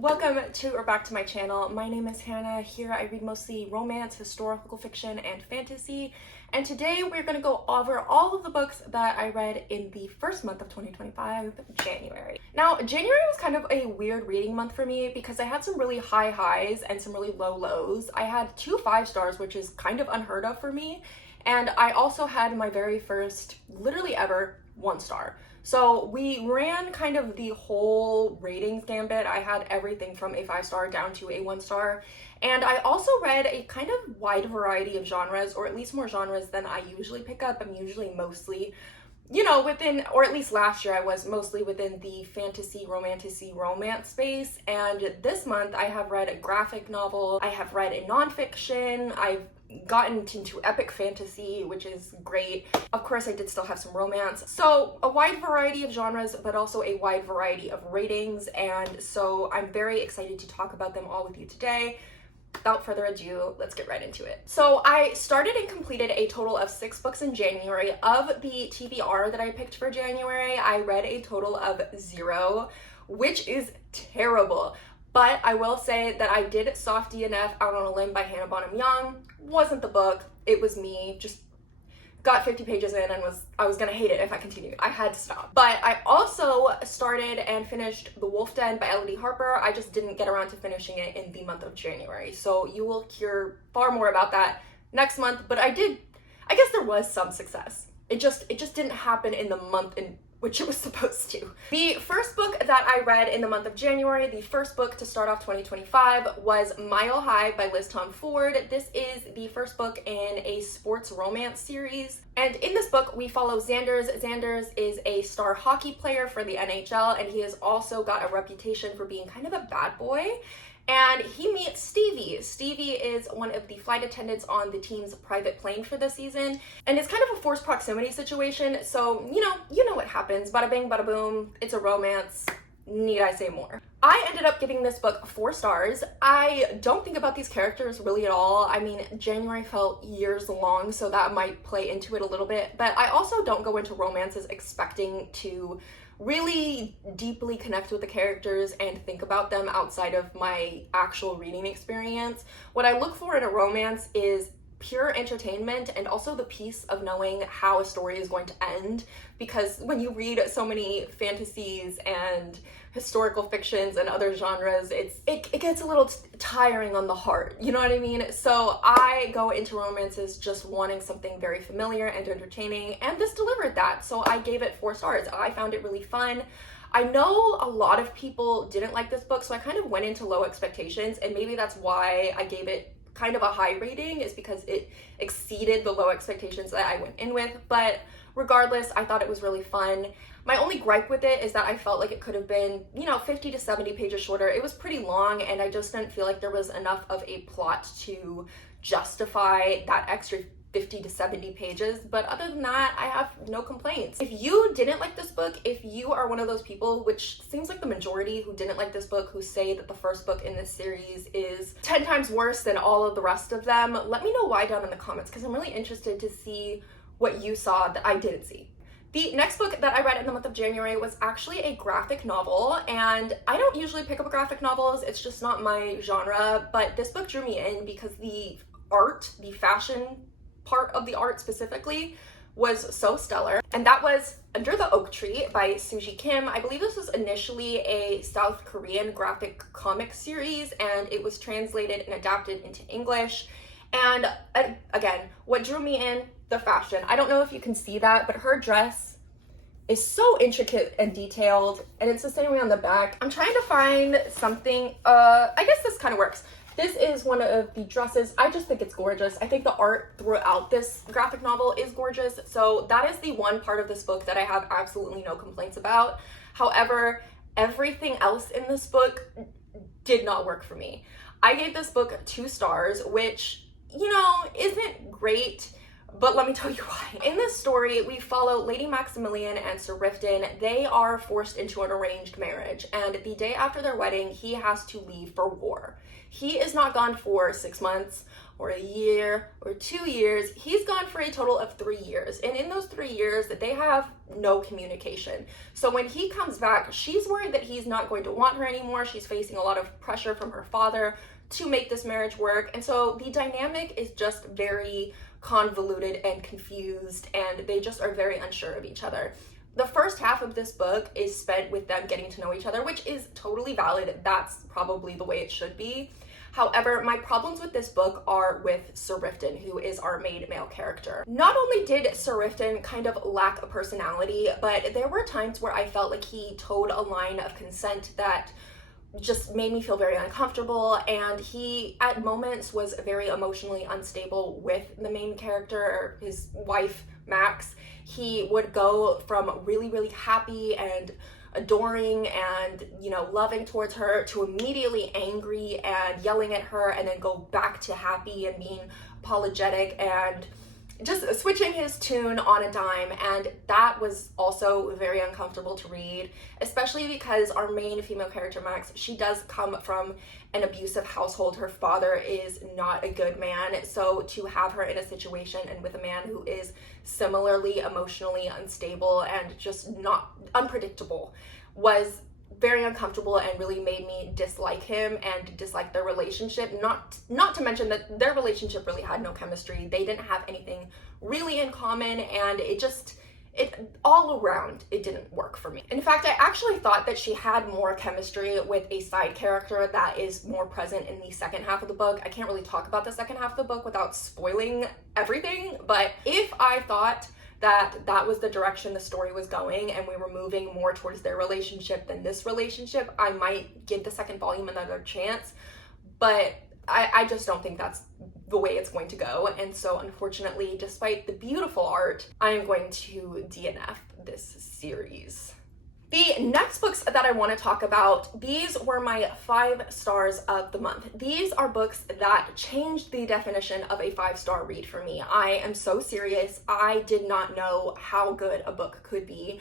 Welcome to or back to my channel. My name is Hannah. Here I read mostly romance, historical fiction, and fantasy. And today we're going to go over all of the books that I read in the first month of 2025, January. Now, January was kind of a weird reading month for me because I had some really high highs and some really low lows. I had 2 5-stars, which is kind of unheard of for me. And I also had my very first, literally ever, 1-star. So we ran kind of the whole ratings gambit. I had everything from a 5-star down to a 1-star. And I also read a kind of wide variety of genres, or at least more genres than I usually pick up. I'm usually mostly, within, or at least last year I was mostly within the fantasy, romantasy, romance space. And this month I have read a graphic novel, I have read a nonfiction, I've gotten into epic fantasy, which is great. Of course, I did still have some romance. So a wide variety of genres, but also a wide variety of ratings. And so I'm very excited to talk about them all with you today. Without further ado, let's get right into it. So I started and completed a total of 6 books in January. Of the TBR that I picked for January, I read a total of 0, which is terrible. But I will say that I did Soft DNF Out on a Limb by Hannah Bonham Young. Wasn't the book, it was me. Just got 50 pages in and I was gonna hate it if I continued. I had to stop. But I also started and finished The Wolf Den by Elodie Harper. I just didn't get around to finishing it in the month of January. So you will hear far more about that next month. But I guess there was some success. It just didn't happen in the month in which it was supposed to. The first book that I read in the month of January, the first book to start off 2025, was Mile High by Liz Tomforde. This is the first book in a sports romance series. And in this book, we follow Xanders. Xanders is a star hockey player for the NHL, and he has also got a reputation for being kind of a bad boy. And he meets Stevie. Stevie is one of the flight attendants on the team's private plane for the season. And it's kind of a forced proximity situation. So, you know what happens. Bada bing, bada boom. It's a romance. Need I say more? I ended up giving this book 4 stars. I don't think about these characters really at all. I mean, January felt years long, so that might play into it a little bit. But I also don't go into romances expecting to really deeply connect with the characters and think about them outside of my actual reading experience. What I look for in a romance is pure entertainment and also the peace of knowing how a story is going to end, because when you read so many fantasies and historical fictions and other genres, it gets a little tiring on the heart, you know what I mean? So I go into romances just wanting something very familiar and entertaining, and this delivered that. So I gave it 4 stars. I found it really fun. I know a lot of people didn't like this book, so I kind of went into low expectations, and maybe that's why I gave it kind of a high rating, is because it exceeded the low expectations that I went in with. But regardless, I thought it was really fun. My only gripe with it is that I felt like it could have been, 50 to 70 pages shorter. It was pretty long, and I just didn't feel like there was enough of a plot to justify that extra 50 to 70 pages. But other than that, I have no complaints. If you didn't like this book, if you are one of those people, which seems like the majority who didn't like this book, who say that the first book in this series is 10 times worse than all of the rest of them, let me know why down in the comments, because I'm really interested to see what you saw that I didn't see. The next book that I read in the month of January was actually a graphic novel, and I don't usually pick up graphic novels. It's just not my genre, but this book drew me in because the art, the fashion part of the art specifically, was so stellar. And that was Under the Oak Tree by Suji Kim. I believe this was initially a South Korean graphic comic series, and it was translated and adapted into English. And again, what drew me in? The fashion. I don't know if you can see that, but her dress is so intricate and detailed, and it's the same way on the back. I'm trying to find something, I guess this kind of works. This is one of the dresses. I just think it's gorgeous. I think the art throughout this graphic novel is gorgeous. So that is the one part of this book that I have absolutely no complaints about. However, everything else in this book did not work for me. I gave this book 2 stars, which, isn't great, but let me tell you why. In this story, we follow Lady Maximilian and Sir Riften. They are forced into an arranged marriage, and the day after their wedding, he has to leave for war. He is not gone for 6 months or a year or 2 years. He's gone for a total of 3 years. And in those 3 years, they have no communication. So when he comes back, she's worried that he's not going to want her anymore. She's facing a lot of pressure from her father to make this marriage work. And so the dynamic is just very convoluted and confused, and they just are very unsure of each other. The first half of this book is spent with them getting to know each other, which is totally valid. That's probably the way it should be. However, my problems with this book are with Sir Riften, who is our main male character. Not only did Sir Riften kind of lack a personality, but there were times where I felt like he towed a line of consent that just made me feel very uncomfortable, and he at moments was very emotionally unstable with the main character, or his wife Max. He would go from really, really happy and adoring and, you know, loving towards her to immediately angry and yelling at her, and then go back to happy and being apologetic and just switching his tune on a dime. And that was also very uncomfortable to read, especially because our main female character, Max, she does come from an abusive household. Her father is not a good man. So to have her in a situation and with a man who is similarly emotionally unstable and just not unpredictable was very uncomfortable and really made me dislike him and dislike their relationship. Not to mention that their relationship really had no chemistry. They didn't have anything really in common, and it all around, it didn't work for me. In fact, I actually thought that she had more chemistry with a side character that is more present in the second half of the book. I can't really talk about the second half of the book without spoiling everything, but if I thought that was the direction the story was going and we were moving more towards their relationship than this relationship, I might give the second volume another chance, but I just don't think that's the way it's going to go. And so unfortunately, despite the beautiful art, I am going to DNF this series. The next books that I want to talk about, these were my 5 stars of the month. These are books that changed the definition of a 5-star read for me. I am so serious. I did not know how good a book could be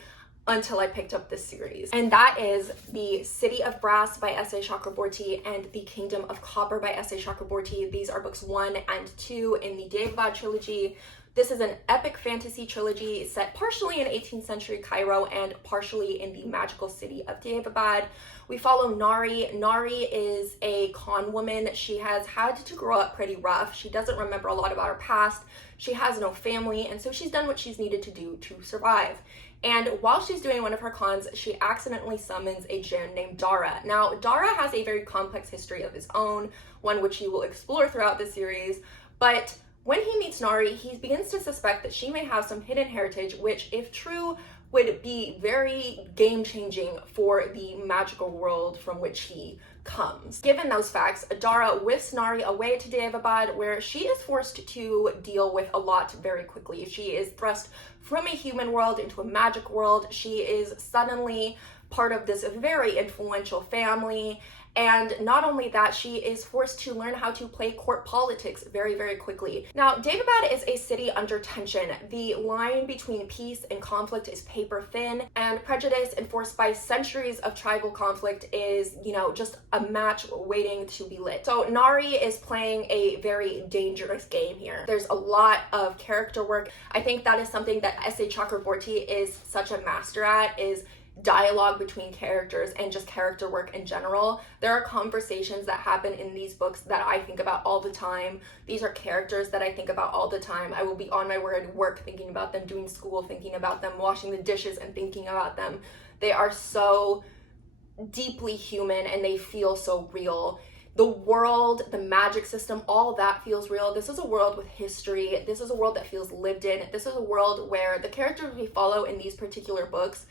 until I picked up this series. And that is The City of Brass by S.A. Chakraborty and The Kingdom of Copper by S.A. Chakraborty. These are books 1 and 2 in the Daevabad trilogy. This is an epic fantasy trilogy set partially in 18th century Cairo and partially in the magical city of Daevabad. We follow Nari. Nari is a con woman. She has had to grow up pretty rough. She doesn't remember a lot about her past. She has no family, and so she's done what she's needed to do to survive. And while she's doing one of her cons, she accidentally summons a djinn named Dara. Now, Dara has a very complex history of his own, one which he will explore throughout the series, but when he meets Nari, he begins to suspect that she may have some hidden heritage, which, if true, would be very game-changing for the magical world from which he comes. Given those facts, Dara whiffs Nari away to Daevabad, where she is forced to deal with a lot very quickly. She is thrust from a human world into a magic world. She is suddenly part of this very influential family. And not only that, she is forced to learn how to play court politics very, very quickly. Now, Daevabad is a city under tension. The line between peace and conflict is paper thin, and prejudice enforced by centuries of tribal conflict is, just a match waiting to be lit. So Nari is playing a very dangerous game here. There's a lot of character work. I think that is something that S.A. Chakraborty is such a master at, is dialogue between characters and just character work in general. There are conversations that happen in these books that I think about all the time. These are characters that I think about all the time. I will be on my way to work thinking about them, doing school thinking about them, washing the dishes and thinking about them. They are so deeply human and they feel so real. The world, the magic system, all of that feels real. This is a world with history. This is a world that feels lived in. This is a world where the characters we follow in these particular books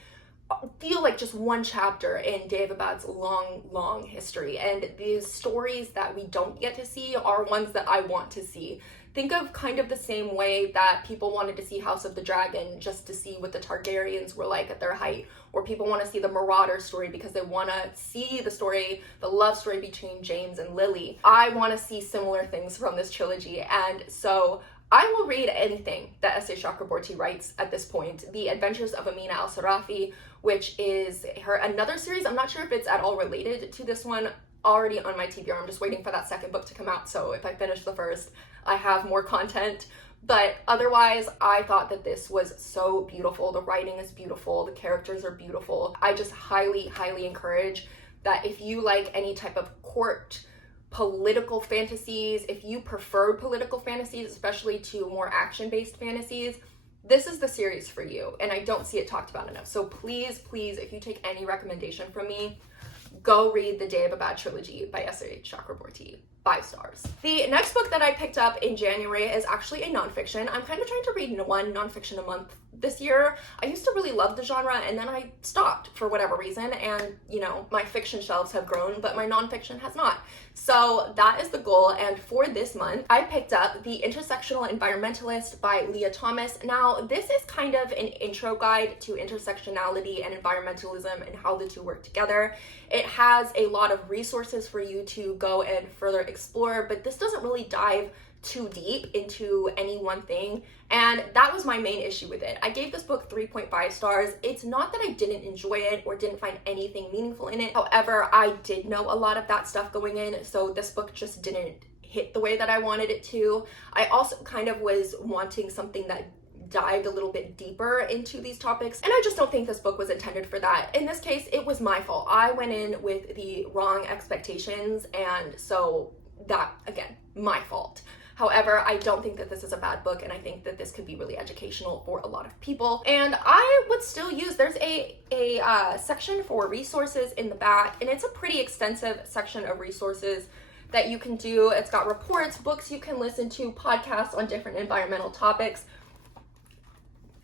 feel like just one chapter in Daevabad's long history, and these stories that we don't get to see are ones that I want to see. Think of kind of the same way that people wanted to see House of the Dragon just to see what the Targaryens were like at their height, or people want to see the Marauder story because they want to see the story, the love story between James and Lily. I want to see similar things from this trilogy, and so I will read anything that S.A. Chakraborty writes at this point. The Adventures of Amina Al-Sarafi, which is her another series. I'm not sure if it's at all related to this one. already on my TBR. I'm just waiting for that second book to come out, so if I finish the first, I have more content. But otherwise, I thought that this was so beautiful. The writing is beautiful, the characters are beautiful. I just highly, highly encourage that if you like any type of court political fantasies, if you prefer political fantasies, especially to more action-based fantasies, this is the series for you, and I don't see it talked about enough. So please, please, if you take any recommendation from me, go read The Day of a Bad Trilogy by S.H. Chakraborty. 5 stars. The next book that I picked up in January is actually a nonfiction. I'm kind of trying to read one nonfiction a month this year. I used to really love the genre, and then I stopped for whatever reason, and you know, my fiction shelves have grown, but my nonfiction has not. So that is the goal, and for this month, I picked up The Intersectional Environmentalist by Leah Thomas. Now, this is kind of an intro guide to intersectionality and environmentalism and how the two work together. It has a lot of resources for you to go and further explore, but this doesn't really dive too deep into any one thing, and that was my main issue with it. I gave this book 3.5 stars. It's not that I didn't enjoy it or didn't find anything meaningful in it. However, I did know a lot of that stuff going in, so this book just didn't hit the way that I wanted it to. I also kind of was wanting something that dived a little bit deeper into these topics, and I just don't think this book was intended for that. In this case, it was my fault. I went in with the wrong expectations, and so that, again, my fault. However, I don't think that this is a bad book, and I think that this could be really educational for a lot of people. And I would still use, there's a section for resources in the back, and it's a pretty extensive section of resources that you can do. It's got reports, books you can listen to, podcasts on different environmental topics.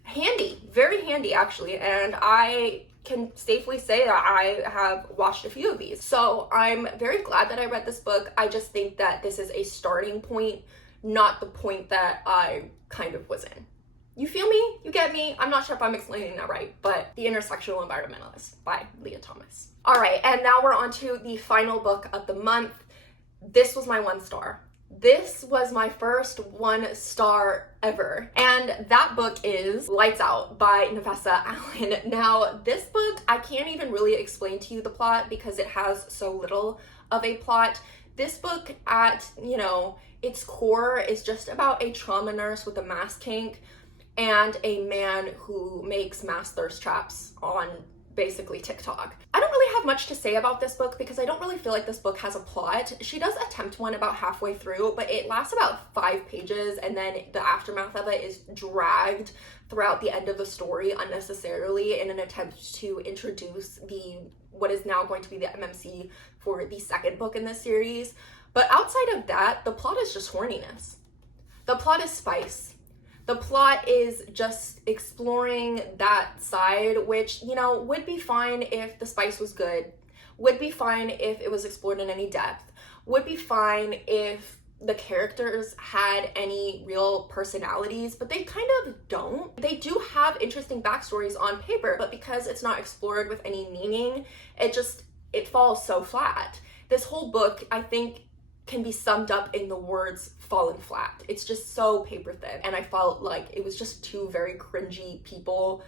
Handy, very handy actually, and I can safely say that I have watched a few of these. So I'm very glad that I read this book. I just think that this is a starting point, not the point that I kind of was in. You feel me? You get me? I'm not sure if I'm explaining that right, but The Intersectional Environmentalist by Leah Thomas. All right, and now we're on to the final book of the month. This was my 1 star. This was my first 1 star ever, and that book is Lights Out by Nafessa Allen. Now, this book, I can't even really explain to you the plot because it has so little of a plot. This book at, its core is just about a trauma nurse with a mass kink and a man who makes mass thirst traps on basically TikTok. I don't really have much to say about this book because I don't really feel like this book has a plot. She does attempt one about halfway through, but it lasts about 5 pages, and then the aftermath of it is dragged throughout the end of the story unnecessarily in an attempt to introduce what is now going to be the MMC for the second book in this series. But outside of that, the plot is just horniness. The plot is spice. The plot is just exploring that side, which, would be fine if the spice was good, would be fine if it was explored in any depth, would be fine if the characters had any real personalities, but they kind of don't. They do have interesting backstories on paper, but because it's not explored with any meaning, it falls so flat. This whole book, I think, can be summed up in the words fallen flat. It's just so paper thin, and I felt like it was just 2 very cringy people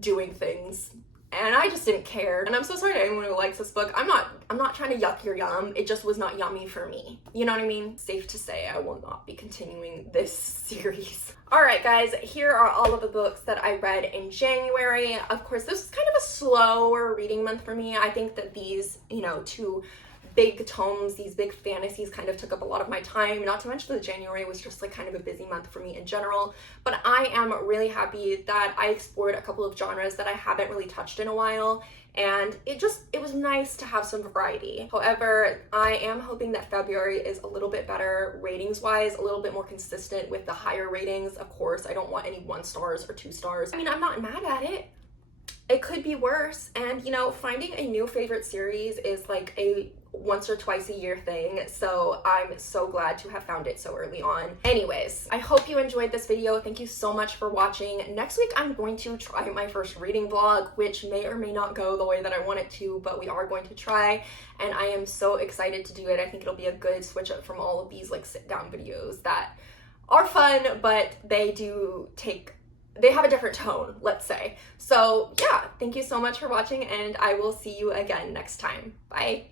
doing things, and I just didn't care. And I'm so sorry to anyone who likes this book. I'm not trying to yuck your yum. It just was not yummy for me. You know what I mean? Safe to say I will not be continuing this series. All right, guys, here are all of the books that I read in January. Of course, this was kind of a slower reading month for me. I think that these, 2 big tomes, these big fantasies kind of took up a lot of my time, not to mention that January was just kind of a busy month for me in general. But I am really happy that I explored a couple of genres that I haven't really touched in a while, and it was nice to have some variety. However, I am hoping that February is a little bit better ratings wise, a little bit more consistent with the higher ratings. Of course, I don't want any 1 stars or 2 stars. I mean, I'm not mad at it. It could be worse, and finding a new favorite series is like a once or twice a year thing, so I'm so glad to have found it so early on. Anyways, I hope you enjoyed this video. Thank you so much for watching. Next week, I'm going to try my first reading vlog, which may or may not go the way that I want it to, but we are going to try, and I am so excited to do it. I think it'll be a good switch up from all of these sit-down videos that are fun, but they have a different tone, let's say. So yeah, thank you so much for watching, and I will see you again next time. Bye.